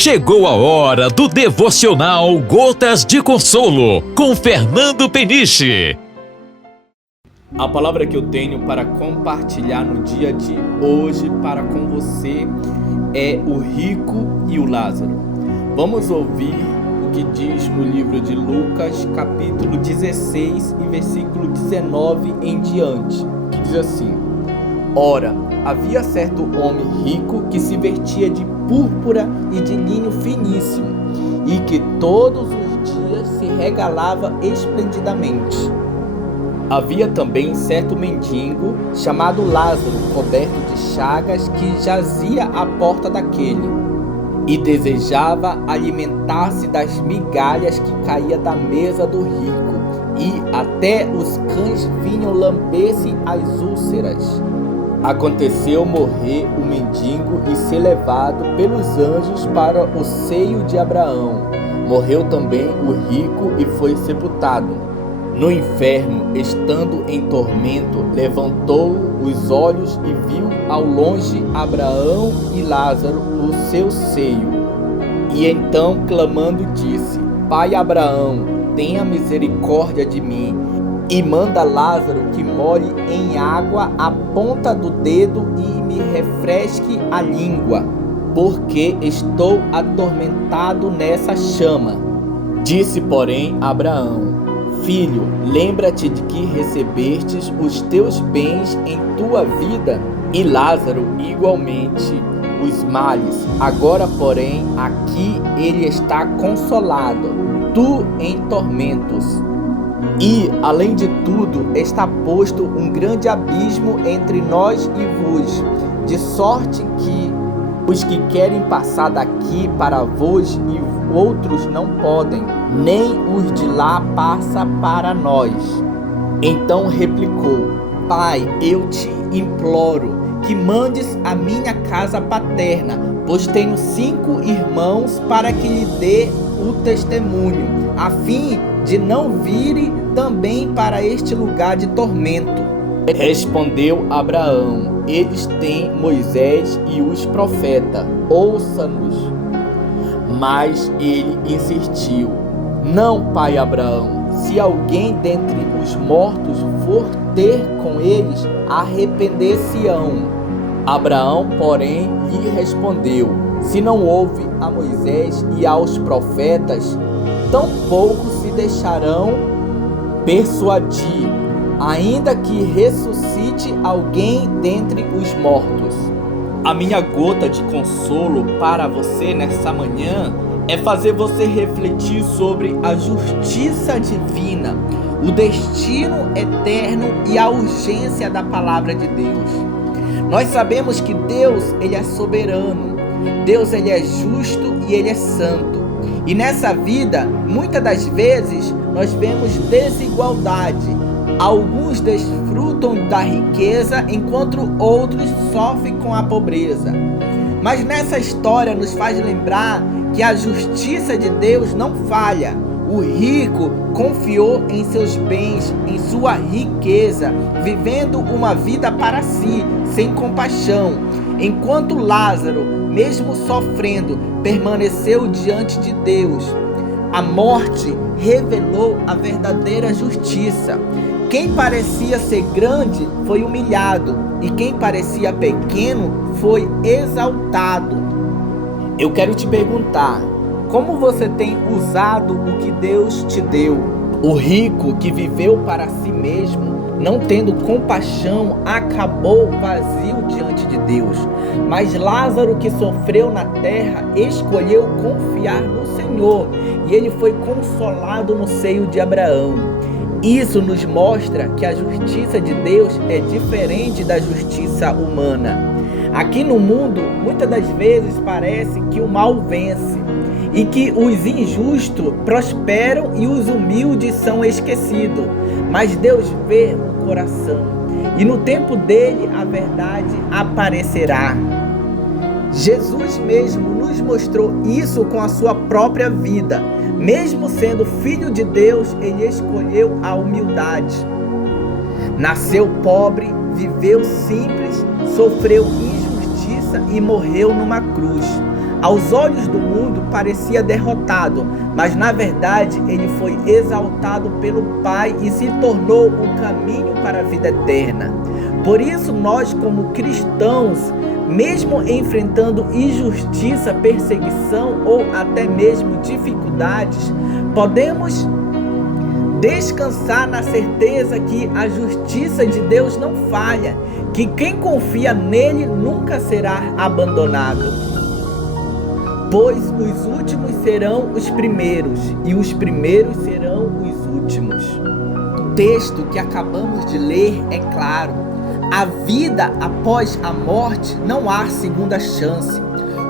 Chegou a hora do devocional Gotas de Consolo, com Fernando Peniche. A palavra que eu tenho para compartilhar no dia de hoje para com você é o rico e o Lázaro. Vamos ouvir o que diz no livro de Lucas, capítulo 16 e versículo 19 em diante, que diz assim: Ora, havia certo homem rico que se vestia de púrpura e de linho finíssimo, e que todos os dias se regalava esplendidamente. Havia também certo mendigo, chamado Lázaro, coberto de chagas, que jazia à porta daquele, e desejava alimentar-se das migalhas que caía da mesa do rico, e até os cães vinham lamber-se as úlceras. Aconteceu morrer o mendigo e ser levado pelos anjos para o seio de Abraão. Morreu também o rico e foi sepultado. No inferno, estando em tormento, levantou os olhos e viu ao longe Abraão e Lázaro no seu seio. E então, clamando, disse: Pai Abraão, tenha misericórdia de mim, e manda Lázaro que molhe em água a ponta do dedo e me refresque a língua, porque estou atormentado nessa chama. Disse, porém, Abraão: Filho, lembra-te de que recebestes os teus bens em tua vida, e Lázaro igualmente os males. Agora, porém, aqui ele está consolado, tu em tormentos. E, além de tudo, está posto um grande abismo entre nós e vos, de sorte que os que querem passar daqui para vós e outros não podem, nem os de lá passa para nós. Então replicou: Pai, eu te imploro que mandes a minha casa paterna, pois tenho 5 irmãos, para que lhe dê o testemunho, a fim de não virem também para este lugar de tormento. Respondeu Abraão: Eles têm Moisés e os profetas, ouça-nos. Mas ele insistiu: Não, pai Abraão, se alguém dentre os mortos for ter com eles, arrepender-se-ão. Abraão, porém, lhe respondeu: Se não houve a Moisés e aos profetas, tampouco se deixarão persuadir, ainda que ressuscite alguém dentre os mortos. A minha gota de consolo para você nessa manhã é fazer você refletir sobre a justiça divina, o destino eterno e a urgência da palavra de Deus. Nós sabemos que Deus, ele é soberano, Deus, ele é justo e ele é santo. E nessa vida, muitas das vezes, nós vemos desigualdade. Alguns desfrutam da riqueza, enquanto outros sofrem com a pobreza. Mas nessa história nos faz lembrar que a justiça de Deus não falha. O rico confiou em seus bens, em sua riqueza, vivendo uma vida para si, sem compaixão. Enquanto Lázaro, mesmo sofrendo, permaneceu diante de Deus. A morte revelou a verdadeira justiça. Quem parecia ser grande foi humilhado, e quem parecia pequeno foi exaltado. Eu quero te perguntar: como você tem usado o que Deus te deu? O rico que viveu para si mesmo, não tendo compaixão, acabou vazio diante de Deus. Mas Lázaro, que sofreu na terra, escolheu confiar no Senhor, e ele foi consolado no seio de Abraão. Isso nos mostra que a justiça de Deus é diferente da justiça humana. Aqui no mundo, muitas das vezes parece que o mal vence e que os injustos prosperam e os humildes são esquecidos. Mas Deus vê o coração, e no tempo dele a verdade aparecerá. Jesus mesmo nos mostrou isso com a sua própria vida. Mesmo sendo filho de Deus, ele escolheu a humildade. Nasceu pobre, viveu simples, sofreu injustiça e morreu numa cruz. aos olhos do mundo parecia derrotado, mas na verdade ele foi exaltado pelo Pai e se tornou o caminho para a vida eterna. Por isso nós, como cristãos, mesmo enfrentando injustiça, perseguição ou até mesmo dificuldades, podemos descansar na certeza que a justiça de Deus não falha, que quem confia nele nunca será abandonado. Pois os últimos serão os primeiros e os primeiros serão os últimos. O texto que acabamos de ler é claro. A vida após a morte não há segunda chance.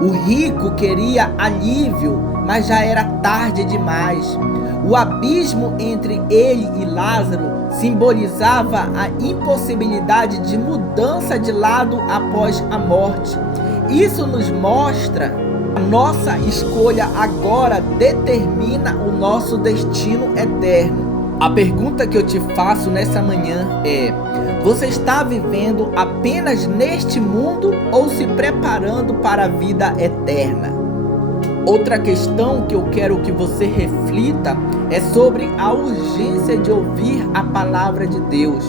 O rico queria alívio, mas já era tarde demais. O abismo entre ele e Lázaro simbolizava a impossibilidade de mudança de lado após a morte. Isso nos mostra que a nossa escolha agora determina o nosso destino eterno. A pergunta que eu te faço nessa manhã é: você está vivendo apenas neste mundo ou se preparando para a vida eterna? Outra questão que eu quero que você reflita é sobre a urgência de ouvir a palavra de Deus.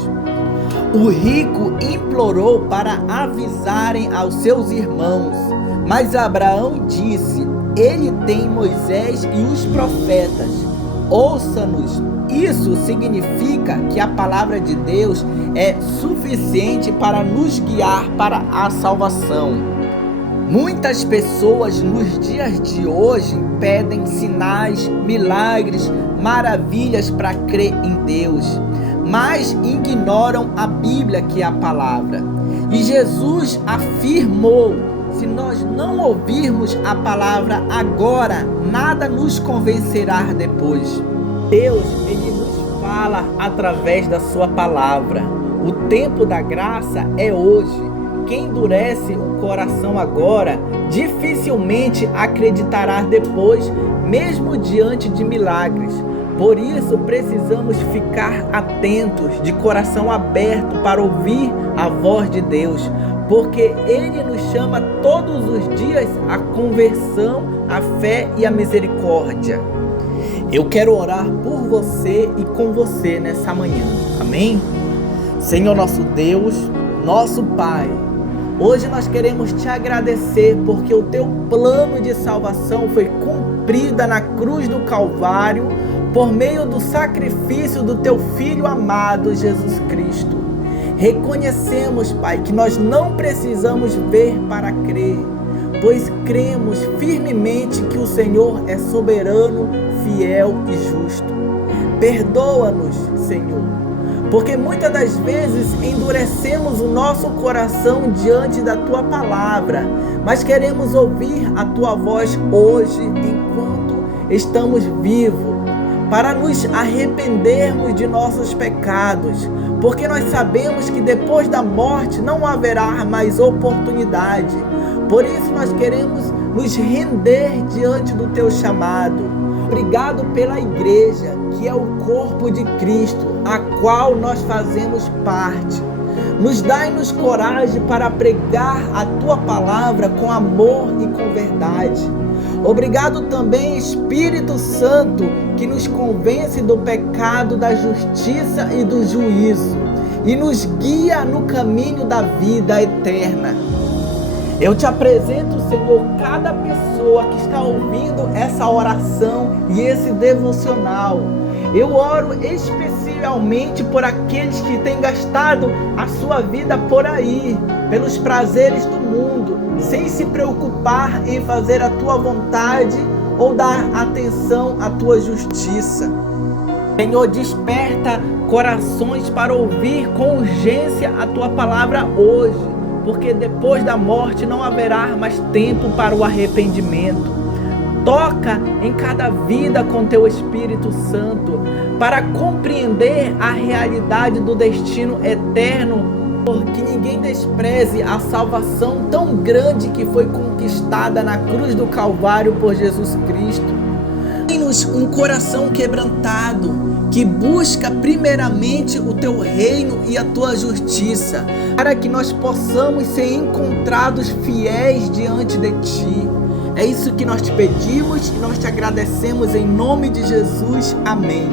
O rico implorou para avisarem aos seus irmãos, mas Abraão disse: ele tem Moisés e os profetas, ouça-nos. Isso significa que a palavra de Deus é suficiente para nos guiar para a salvação. Muitas pessoas nos dias de hoje pedem sinais, milagres, maravilhas para crer em Deus, mas ignoram a Bíblia, que é a palavra. E Jesus afirmou: se nós não ouvirmos a palavra agora, nada nos convencerá depois. Deus, ele nos fala através da sua palavra. O tempo da graça é hoje. Quem endurece o coração agora, dificilmente acreditará depois, mesmo diante de milagres. Por isso, precisamos ficar atentos, de coração aberto para ouvir a voz de Deus, porque Ele nos chama todos os dias à conversão, à fé e à misericórdia. Eu quero orar por você e com você nessa manhã, amém? Senhor nosso Deus, nosso Pai, hoje nós queremos te agradecer porque o teu plano de salvação foi cumprida na cruz do Calvário por meio do sacrifício do teu Filho amado, Jesus Cristo. Reconhecemos, Pai, que nós não precisamos ver para crer, pois cremos firmemente que o Senhor é soberano, fiel e justo. Perdoa-nos, Senhor, porque muitas das vezes endurecemos o nosso coração diante da Tua palavra, mas queremos ouvir a Tua voz hoje, enquanto estamos vivos, para nos arrependermos de nossos pecados, porque nós sabemos que depois da morte não haverá mais oportunidade. Por isso nós queremos nos render diante do Teu chamado. Obrigado pela igreja, que é o corpo de Cristo, a qual nós fazemos parte. Nos dai-nos coragem para pregar a Tua palavra com amor e com verdade. Obrigado também, Espírito Santo, que nos convence do pecado, da justiça e do juízo, e nos guia no caminho da vida eterna. Eu te apresento, Senhor, cada pessoa que está ouvindo essa oração e esse devocional. Eu oro especialmente por aqueles que têm gastado a sua vida por aí, pelos prazeres do mundo, sem se preocupar em fazer a Tua vontade ou dar atenção à Tua justiça. Senhor, desperta corações para ouvir com urgência a Tua palavra hoje, porque depois da morte não haverá mais tempo para o arrependimento. Toca em cada vida com Teu Espírito Santo, para compreender a realidade do destino eterno, porque ninguém despreze a salvação tão grande que foi conquistada na cruz do Calvário por Jesus Cristo. Dê-nos um coração quebrantado, que busca primeiramente o Teu reino e a Tua justiça, para que nós possamos ser encontrados fiéis diante de Ti. É isso que nós te pedimos e nós te agradecemos em nome de Jesus. Amém.